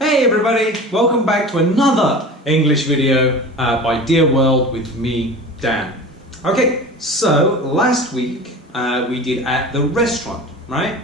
Hey everybody, welcome back to another English video by Dear World with me, Dan. Okay, so last week we did at the restaurant, right?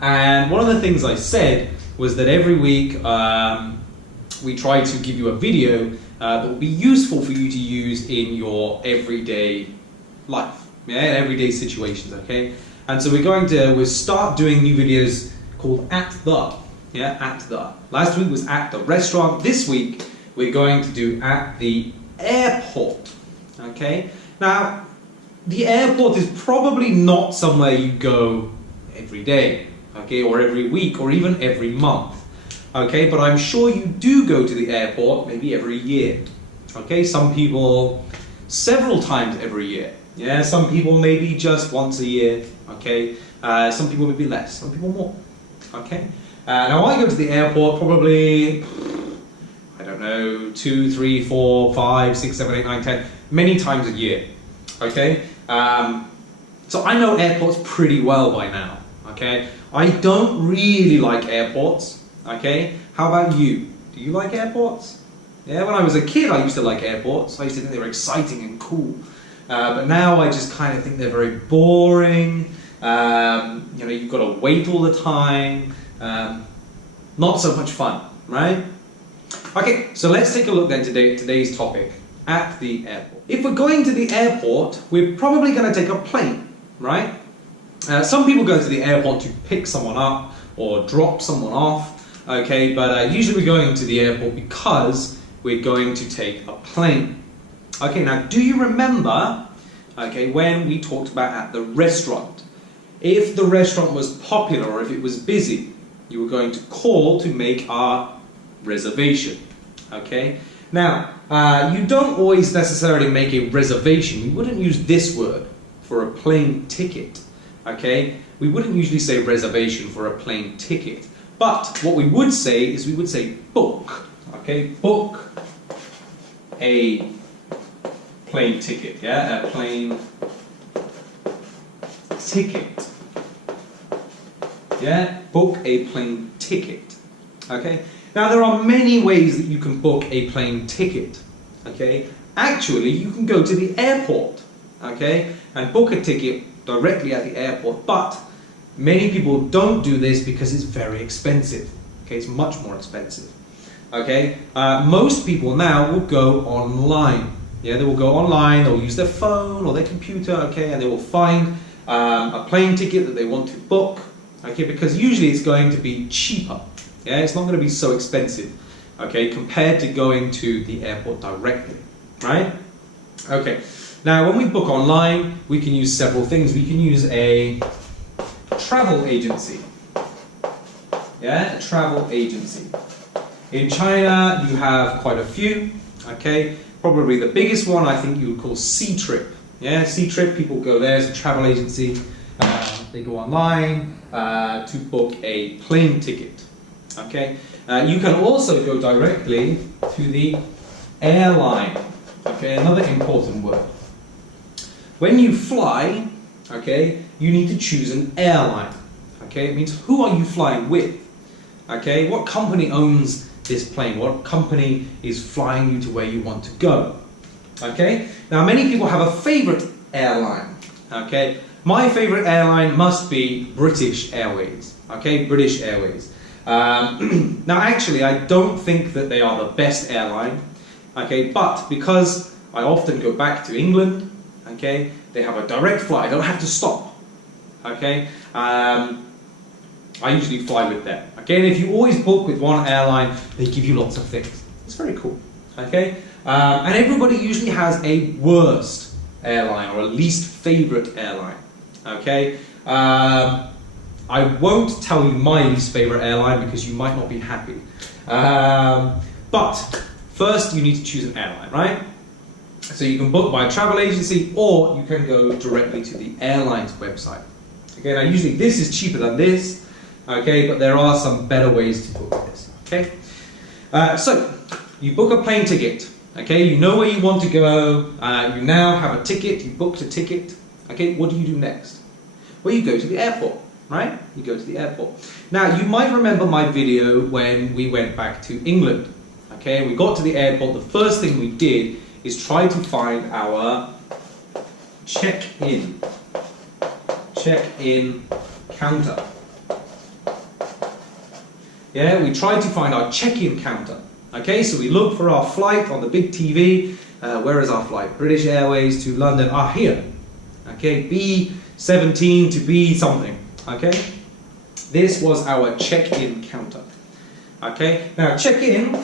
And one of the things I said was that every week we try to give you a video that will be useful for you to use in your everyday life, yeah, in everyday situations, okay? And so we'll start doing new videos called At The. Yeah, at the. Last week was at the restaurant. This week we're going to do at the airport. Okay? Now, the airport is probably not somewhere you go every day, okay, or every week, or even every month. Okay, but I'm sure you do go to the airport maybe every year. Okay, some people several times every year. Yeah, some people maybe just once a year. Okay, some people maybe less, some people more. Okay. Now I go to the airport probably, I don't know, 2, 3, 4, 5, 6, 7, 8, 9, 10, many times a year, okay? So I know airports pretty well by now, okay? I don't really like airports, okay? How about you? Do you like airports? Yeah, when I was a kid I used to like airports. I used to think they were exciting and cool. But now I just kind of think they're very boring. You know, you've got to wait all the time. Not so much fun, right? Okay, so let's take a look then today's topic, at the airport. If we're going to the airport, we're probably going to take a plane, right? Some people go to the airport to pick someone up or drop someone off, okay, but usually we're going to the airport because we're going to take a plane. Okay, now do you remember, okay, when we talked about at the restaurant? If the restaurant was popular or if it was busy, you were going to call to make our reservation, okay? Now, you don't always necessarily make a reservation. We wouldn't use this word for a plane ticket, okay? We wouldn't usually say reservation for a plane ticket. But what we would say is we would say book, okay? Book a plane ticket, yeah? A plane ticket. Yeah, book a plane ticket. Okay. Now there are many ways that you can book a plane ticket. Okay. Actually, you can go to the airport. Okay, and book a ticket directly at the airport. But many people don't do this because it's very expensive. Okay, it's much more expensive. Okay. Most people now will go online. Yeah, they will go online. They'll use their phone or their computer. Okay, and they will find a plane ticket that they want to book. Okay, because usually it's going to be cheaper. Yeah, it's not going to be so expensive, okay, compared to going to the airport directly, right? Okay, now when we book online, we can use several things. We can use a travel agency. Yeah, a travel agency. In China, you have quite a few, okay? Probably the biggest one I think you would call Ctrip. Yeah, Ctrip, people go there as a travel agency. They go online to book a plane ticket. Okay, you can also go directly to the airline. Okay, another important word. When you fly, okay, you need to choose an airline. Okay, it means who are you flying with? Okay, what company owns this plane? What company is flying you to where you want to go? Okay, now many people have a favorite airline. Okay. My favourite airline must be British Airways, okay, British Airways. Now actually I don't think that they are the best airline, okay, but because I often go back to England, okay, they have a direct flight, I don't have to stop, okay, I usually fly with them, okay, and if you always book with one airline, they give you lots of things. It's very cool, okay, and everybody usually has a worst airline or a least favourite airline. Okay, I won't tell you my least favourite airline because you might not be happy. But first you need to choose an airline, right? So you can book by a travel agency or you can go directly to the airline's website. Okay, now usually this is cheaper than this, okay, but there are some better ways to book this, okay? So you book a plane ticket, okay, you know where you want to go, you now have a ticket, you booked a ticket. Okay, what do you do next? Well, you go to the airport. right? You go to the airport. Now, you might remember my video when we went back to England. Okay, we got to the airport. The first thing we did is try to find our check-in counter. Yeah, we tried to find our check-in counter. Okay, so we look for our flight on the big TV. Where is our flight? British Airways to London. Here. Okay, B17 to B something. Okay, this was our check-in counter. Okay, now check-in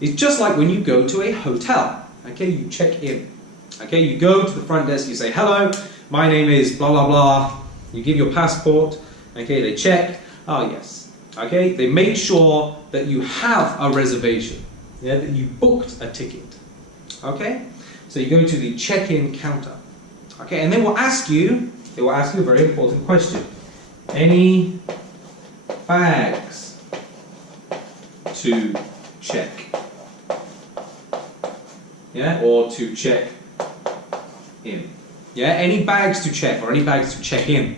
is just like when you go to a hotel. Okay, you check in. Okay, you go to the front desk, you say, hello, my name is blah blah blah. You give your passport. Okay, they check. Oh yes. Okay, they make sure that you have a reservation. Yeah, that you booked a ticket. Okay, so you go to the check-in counter. Okay, and they will ask you a very important question. Any bags to check? Yeah, or to check in. Yeah, any bags to check or any bags to check in.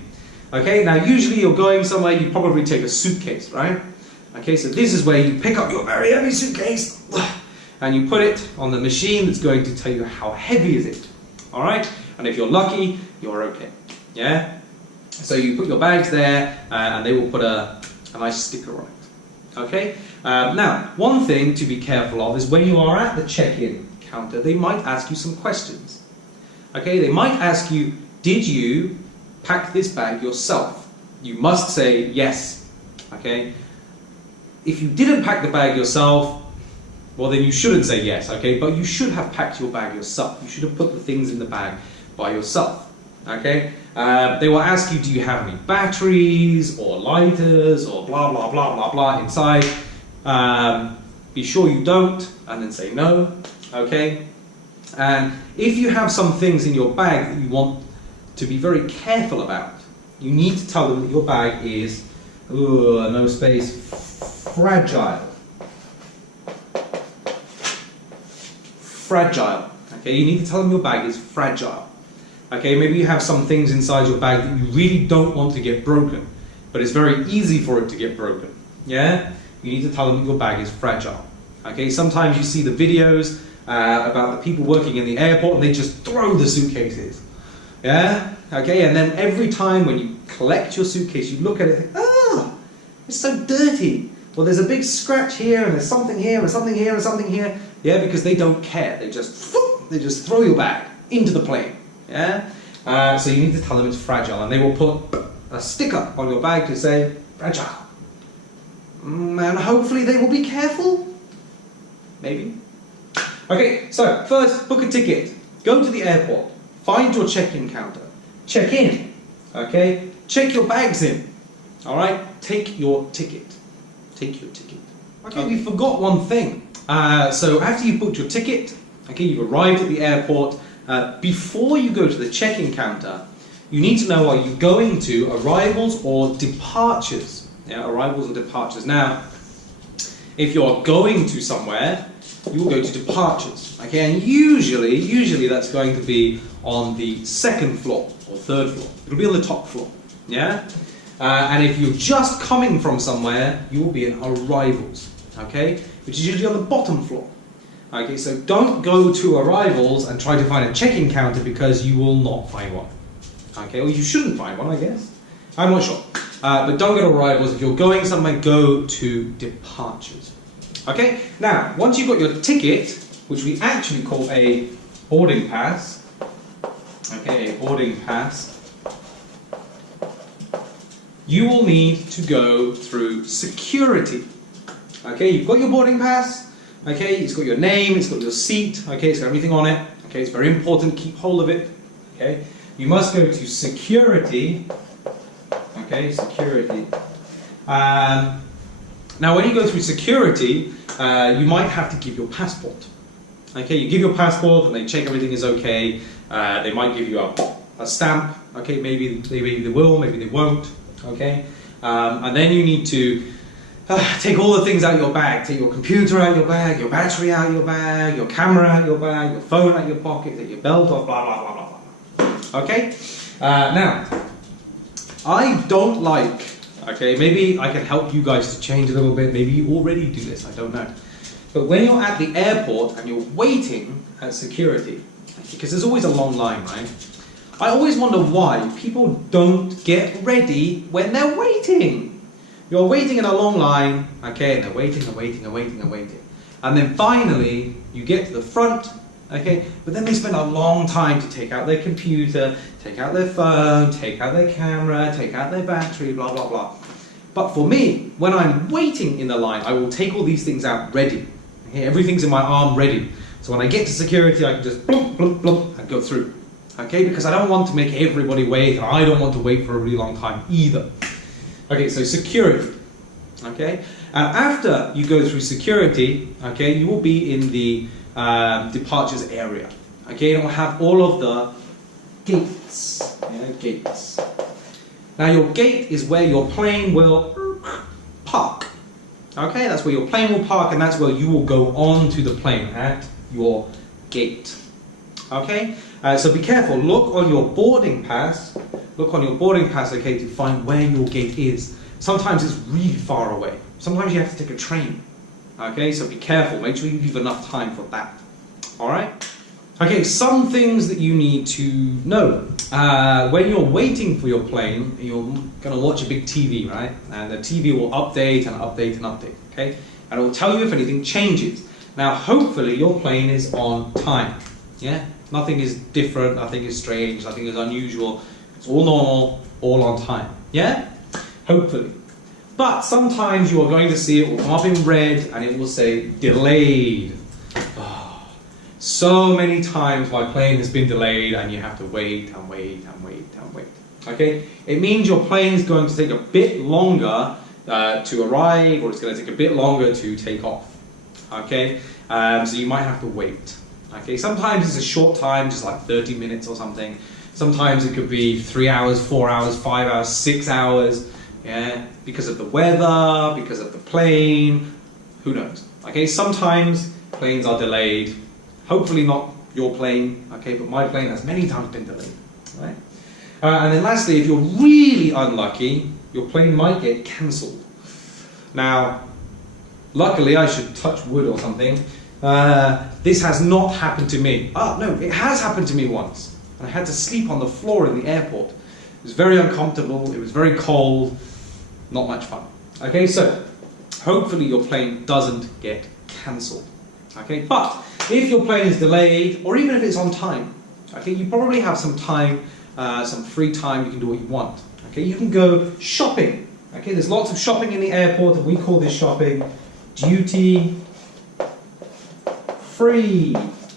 Okay, now usually you're going somewhere, you probably take a suitcase, right? Okay, so this is where you pick up your very heavy suitcase and you put it on the machine that's going to tell you how heavy is it. Alright, and if you're lucky, you're okay. Yeah? So you put your bags there and they will put a nice sticker on it. Okay? Now, one thing to be careful of is when you are at the check-in counter, they might ask you some questions. Okay, they might ask you, did you pack this bag yourself? You must say yes. Okay? If you didn't pack the bag yourself, well then you shouldn't say yes, okay? But you should have packed your bag yourself. You should have put the things in the bag by yourself, okay? They will ask you, do you have any batteries or lighters or blah, blah, blah, blah, blah inside? Be sure you don't, and then say no, okay? And if you have some things in your bag that you want to be very careful about, you need to tell them that your bag is, no space, fragile. Fragile. Okay, you need to tell them your bag is fragile. Okay, maybe you have some things inside your bag that you really don't want to get broken, but it's very easy for it to get broken. Yeah? You need to tell them your bag is fragile. Okay, sometimes you see the videos about the people working in the airport and they just throw the suitcases. Yeah? Okay, and then every time when you collect your suitcase, you look at it and think, oh, it's so dirty. Well, there's a big scratch here, and there's something here, and something here, and something here. Yeah, because they don't care. They just throw your bag into the plane. Yeah? So you need to tell them it's fragile, and they will put a sticker on your bag to say, fragile. And hopefully they will be careful. Maybe. Okay, so first, book a ticket. Go to the airport. Find your check-in counter. Check in. Okay? Check your bags in. Alright? Take your ticket. Take your ticket. Okay, we forgot one thing. So after you've booked your ticket, okay, you've arrived at the airport, before you go to the check-in counter, you need to know, are you going to arrivals or departures? Yeah, arrivals or departures. Now, if you're going to somewhere, you will go to departures. Okay, and usually that's going to be on the second floor or third floor. It'll be on the top floor. Yeah? And if you're just coming from somewhere, you will be in arrivals, okay? Which is usually on the bottom floor. Okay, so don't go to arrivals and try to find a check-in counter because you will not find one. Okay, well you shouldn't find one, I guess. I'm not sure. But don't go to arrivals. If you're going somewhere, go to departures. Okay, now, once you've got your ticket, which we actually call a boarding pass, okay, a boarding pass, you will need to go through security. Okay, you've got your boarding pass, okay, it's got your name, it's got your seat, okay, it's got everything on it, okay, it's very important, keep hold of it, okay. You must go to security, okay, security. Now when you go through security, you might have to give your passport. Okay, you give your passport and they check everything is okay, they might give you a stamp, okay, maybe they will, maybe they won't. Okay, and then you need to take all the things out of your bag. Take your computer out of your bag, your battery out of your bag, your camera out of your bag, your phone out of your pocket, take your belt off, blah, blah, blah, blah, blah. Okay, now, I don't like, okay, maybe I can help you guys to change a little bit, maybe you already do this, I don't know. But when you're at the airport and you're waiting at security, because there's always a long line, right? I always wonder why people don't get ready when they're waiting. You're waiting in a long line, okay, and they're waiting and waiting and waiting and waiting. And then finally, you get to the front, okay, but then they spend a long time to take out their computer, take out their phone, take out their camera, take out their battery, blah, blah, blah. But for me, when I'm waiting in the line, I will take all these things out ready. Okay, everything's in my arm ready. So when I get to security, I can just blump, blump, blump, and go through. Okay, because I don't want to make everybody wait, and I don't want to wait for a really long time either. Okay, so security. Okay, and after you go through security, okay, you will be in the departures area. Okay, and we'll have all of the gates. Yeah, gates. Now your gate is where your plane will park. Okay, that's where your plane will park, and that's where you will go on to the plane at your gate. Okay, so be careful. Look on your boarding pass. Look on your boarding pass, okay, to find where your gate is. Sometimes it's really far away. Sometimes you have to take a train. Okay, so be careful. Make sure you leave enough time for that. All right. Okay, some things that you need to know. When you're waiting for your plane, you're going to watch a big TV, right? And the TV will update and update and update, okay? And it will tell you if anything changes. Now, hopefully, your plane is on time, yeah? Nothing is different, nothing is strange, nothing is unusual. It's all normal, all on time, yeah? Hopefully. But sometimes you are going to see it will come up in red and it will say delayed. So many times my plane has been delayed and you have to wait and wait and wait and wait. Okay? It means your plane is going to take a bit longer to arrive, or it's going to take a bit longer to take off. Okay? So you might have to wait. Okay? Sometimes it's a short time, just like 30 minutes or something. Sometimes it could be 3 hours, 4 hours, 5 hours, 6 hours. Yeah? Because of the weather, because of the plane. Who knows? Okay? Sometimes planes are delayed. Hopefully not your plane, okay, but my plane has many times been delayed, right? And then lastly, if you're really unlucky, your plane might get cancelled. Now, luckily, I should touch wood or something. This has not happened to me. Ah, no, it has happened to me once. And I had to sleep on the floor in the airport. It was very uncomfortable, it was very cold, not much fun. Okay, so, hopefully your plane doesn't get cancelled. Okay, but if your plane is delayed, or even if it's on time, okay, you probably have some time, some free time, you can do what you want. Okay, you can go shopping. Okay, there's lots of shopping in the airport, and we call this shopping duty free.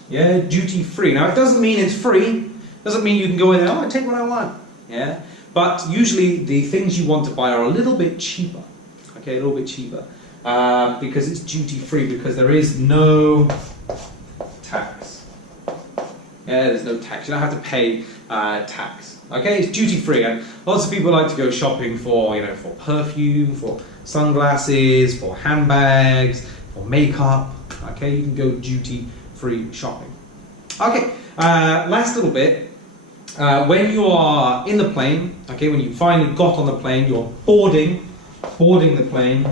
Yeah, duty free. Now, it doesn't mean it's free. Doesn't mean you can go in there, oh, I take what I want. Yeah, but usually the things you want to buy are a little bit cheaper. Okay, a little bit cheaper. Because it's duty free, because there is no tax. Yeah, there's no tax. You don't have to pay tax. Okay, it's duty free, and lots of people like to go shopping for, you know, for perfume, for sunglasses, for handbags, for makeup. Okay, you can go duty free shopping. Okay, last little bit. When you are in the plane, okay, when you finally got on the plane, you're boarding the plane.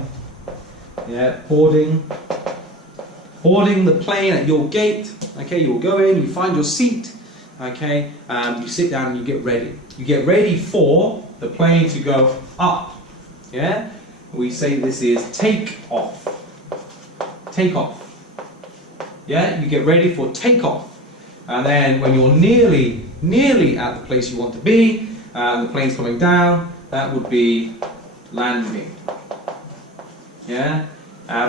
Yeah, boarding the plane at your gate. Okay, you'll go in, you find your seat. Okay, you sit down and you get ready. You get ready for the plane to go up. Yeah, we say this is take off. Take off. Yeah, you get ready for takeoff. And then when you're nearly at the place you want to be, the plane's coming down, that would be landing. Yeah?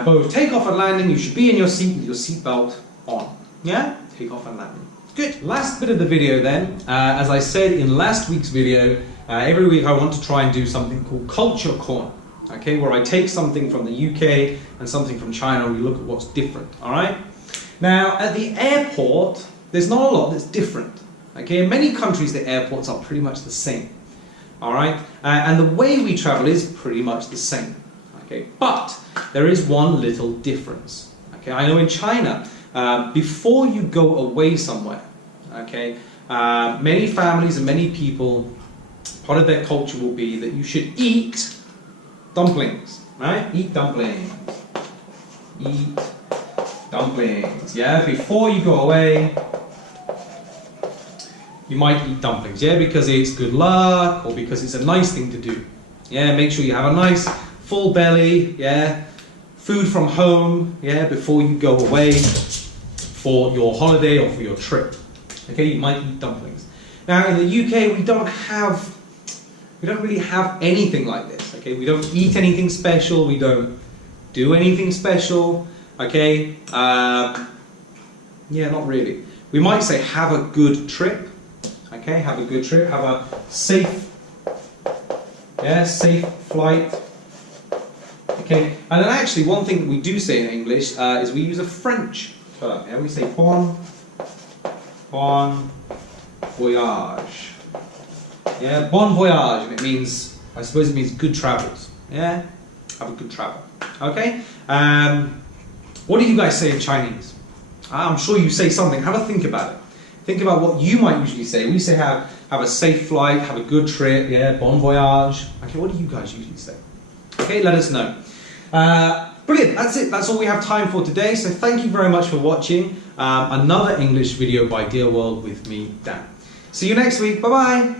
Both takeoff and landing, you should be in your seat with your seatbelt on. Yeah? Takeoff and landing. Good. Last bit of the video then. As I said in last week's video, every week I want to try and do something called Culture Corner. Okay, where I take something from the UK and something from China and we look at what's different. Alright? Now, at the airport, there's not a lot that's different. Okay, in many countries the airports are pretty much the same. Alright? And the way we travel is pretty much the same. Okay, but there is one little difference. Okay, I know in China, before you go away somewhere, okay, many families and many people part of their culture will be that you should eat dumplings, right? Eat dumplings. Eat dumplings, yeah? Before you go away, you might eat dumplings, yeah? Because it's good luck or because it's a nice thing to do. Yeah, make sure you have a nice full belly, yeah? Food from home, yeah, before you go away for your holiday or for your trip. Okay, you might eat dumplings. Now in the UK, we don't really have anything like this. Okay, we don't eat anything special. We don't do anything special. Okay, yeah, not really. We might say have a good trip. Okay, have a good trip. Have a safe flight. Okay, and then actually one thing that we do say in English is we use a French term. Yeah, we say bon voyage. Yeah, bon voyage, and it means, I suppose it means good travels. Yeah, have a good travel. Okay, what do you guys say in Chinese? I'm sure you say something. Have a think about it. Think about what you might usually say. We say have a safe flight, have a good trip. Yeah, bon voyage. Okay, what do you guys usually say? Okay, let us know. Brilliant, that's it. That's all we have time for today. So thank you very much for watching another English video by Dear World with me, Dan. See you next week. Bye-bye.